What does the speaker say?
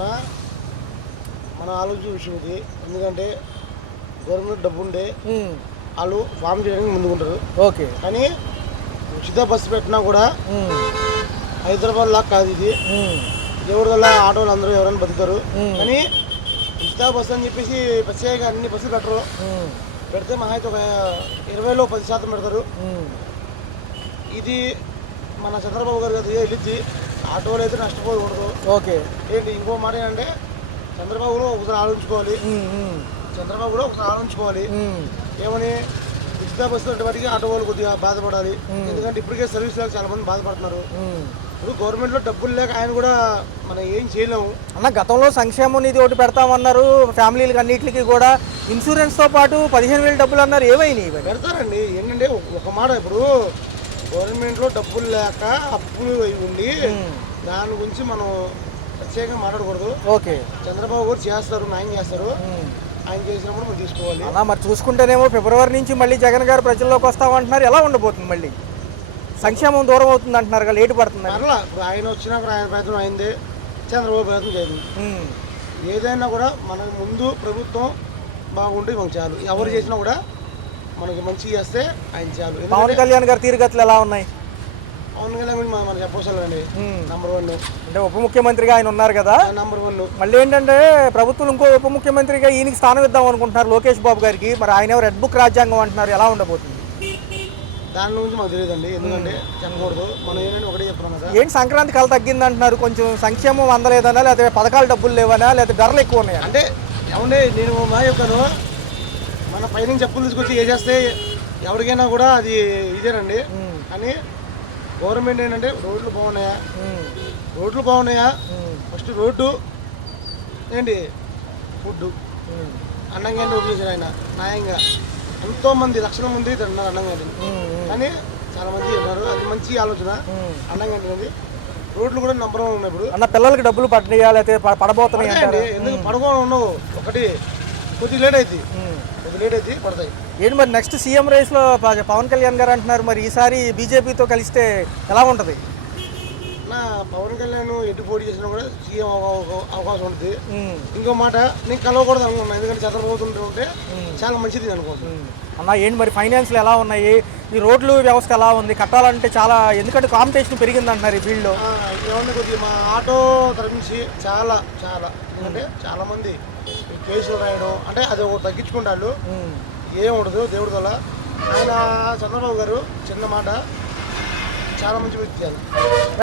నా మన ఆలోచన విషయం ఇది. ఎందుకంటే గవర్నమెంట్ డబ్బు ఉండే వాళ్ళు ఫామ్ చేయడానికి ముందుకుంటారు. ఓకే. కానీ ఉచిత బస్సు పెట్టినా కూడా హైదరాబాద్ లాగా కాదు ఇది. దేవుడి వల్ల ఆటోలు అందరూ ఎవరైనా బతుకుతారు. కానీ ఉచిత బస్సు అని చెప్పేసి ప్రత్యేకంగా అన్ని బస్సులు పెట్టరు. పెడితే మహా అయితే ఒక 20లో 10% పెడతారు. ఇది మన చంద్రబాబు గారు కదా వెళ్ళిద్ది. ఆటోలు అయితే నష్టపోకూడదు. ఓకే. ఏంటి ఇంకో మాట ఏంటంటే చంద్రబాబు కూడా ఒకసారి ఆలోచించుకోవాలి. ఏమని ఉచిత బస్సులు వాటికి ఆటో వాళ్ళు కొద్దిగా బాధపడాలి. ఎందుకంటే ఇప్పటికే సర్వీస్ లేక చాలా మంది బాధపడుతున్నారు. ఇప్పుడు గవర్నమెంట్లో డబ్బులు లేక ఆయన కూడా మనం ఏం చేయలేము అన్న. గతంలో సంక్షేమ నిధి ఒకటి పెడతామన్నారు ఫ్యామిలీలకి అన్నింటికి కూడా. ఇన్సూరెన్స్తో పాటు 15,000 డబ్బులు అన్నారు. ఏమైనాయి పెడతారండి. ఏంటంటే ఒక మాట, ఇప్పుడు గవర్నమెంట్లో డబ్బులు లేక అప్పులు అయి ఉండి దాని గురించి మనం ప్రత్యేకంగా మాట్లాడకూడదు. ఓకే. చంద్రబాబు గారు చేస్తారు, న్యాయం చేస్తారు. ఆయన చేసినప్పుడు మనం తీసుకోవాలి అలా. మరి చూసుకుంటేనేమో ఫిబ్రవరి నుంచి మళ్ళీ జగన్ గారు ప్రజల్లోకి వస్తామంటున్నారు. ఎలా ఉండబోతుంది? మళ్ళీ సంక్షేమం దూరం అవుతుంది అంటున్నారు కదా, లేటు పడుతుంది. మరలా ఇప్పుడు ఆయన వచ్చినాక ఆయన ప్రయత్నం అయింది, చంద్రబాబు ప్రయత్నం చేయదు. ఏదైనా కూడా మనకు ముందు ప్రభుత్వం బాగుంటే మనకు చాలు. ఎవరు చేసినా కూడా మనకి మంచిగా చేస్తే ఆయన చాలు. పవన్ కళ్యాణ్ గారి తీరుగతులు ఎలా ఉన్నాయి? పవన్ కళ్యాణ్ మనం చెప్పవసరండి. నంబర్ 1 అంటే ఉప ముఖ్యమంత్రిగా ఆయన ఉన్నారు కదా, నంబర్ 1. మళ్ళీ ఏంటంటే ప్రభుత్వం ఇంకో ఉప ముఖ్యమంత్రిగా ఈయనకి స్థానం ఇద్దాం అనుకుంటున్నారు లోకేష్ బాబు గారికి. మరి ఆయన రెడ్ బుక్ రాజ్యాంగం అంటున్నారు. ఎలా ఉండబోతుంది? దాని గురించి మాకు తెలియదండి. ఎందుకంటే చెప్పకూడదు. మనం ఏంటంటే ఒకటే చెప్తున్నాం కదా. ఏంటి సంక్రాంతి కళ తగ్గింది అంటున్నారు. కొంచెం సంక్షేమం అందలేదనా, లేకపోతే పథకాలు డబ్బులు లేవనా, లేకపోతే ధరలు ఎక్కువ ఉన్నాయా? అంటే ఏమంటే నేను మా చెప్తాను, మన పైనుంచి చెప్పులు తీసుకొచ్చి చేసేస్తే ఎవరికైనా కూడా అది ఇదేనండి. కానీ గవర్నమెంట్ ఏంటంటే రోడ్లు బాగున్నాయా, ఫస్ట్ రోడ్డు ఏంటి ఫుడ్ అన్నంగా ఉపయోగించారు ఆయన న్యాయంగా. ఎంతోమంది లక్షల మంది తిన్నారు అన్నంగా. కానీ చాలా మంది ఉన్నారు. అది మంచి ఆలోచన. అన్నంగా రోడ్లు కూడా నంబర్ 1 ఉన్నాయి. ఇప్పుడు అన్న పిల్లలకి డబ్బులు పడ్డాయా లేకపోతే పడబోతున్నాయి అంటే ఎందుకు పడకుండా ఉండవు. ఒకటి కొద్దిగా లేట్ అవుతుంది పడతాయి. ఏంటి మరి నెక్స్ట్ సీఎం రేస్లో పవన్ కళ్యాణ్ గారు అంటున్నారు. మరి ఈసారి బీజేపీతో కలిస్తే ఎలా ఉంటుంది? నా పవన్ కళ్యాణ్ ఎటు పోటీ చేసినా కూడా సీఎం అవకాశం ఉంటుంది. ఇంకో మాట, నేను కలవకూడదు అనుకున్నాను. ఎందుకంటే చంద్రబాబు ఉంటే చాలా మంచిది అనుకుంటున్నాను. అన్న ఏంటి మరి ఫైనాన్స్లు ఎలా ఉన్నాయి? ఈ రోడ్లు వ్యవస్థ ఎలా ఉంది? కట్టాలంటే చాలా, ఎందుకంటే కాంపిటీషన్ పెరిగింది అంటున్నారు ఈ ఫీల్డ్లో. ఏమన్నా కొద్దిగా మా ఆటో తరఫు నుంచి చాలా ఎందుకంటే చాలా మంది కేసులు రాయడం అంటే అది ఒకటి తగ్గించుకుంటారు. ఏముండదు దేవుడి వల్ల. ఆయన చంద్రబాబు గారు చిన్న మాట చాలా మంచి వ్యక్తి.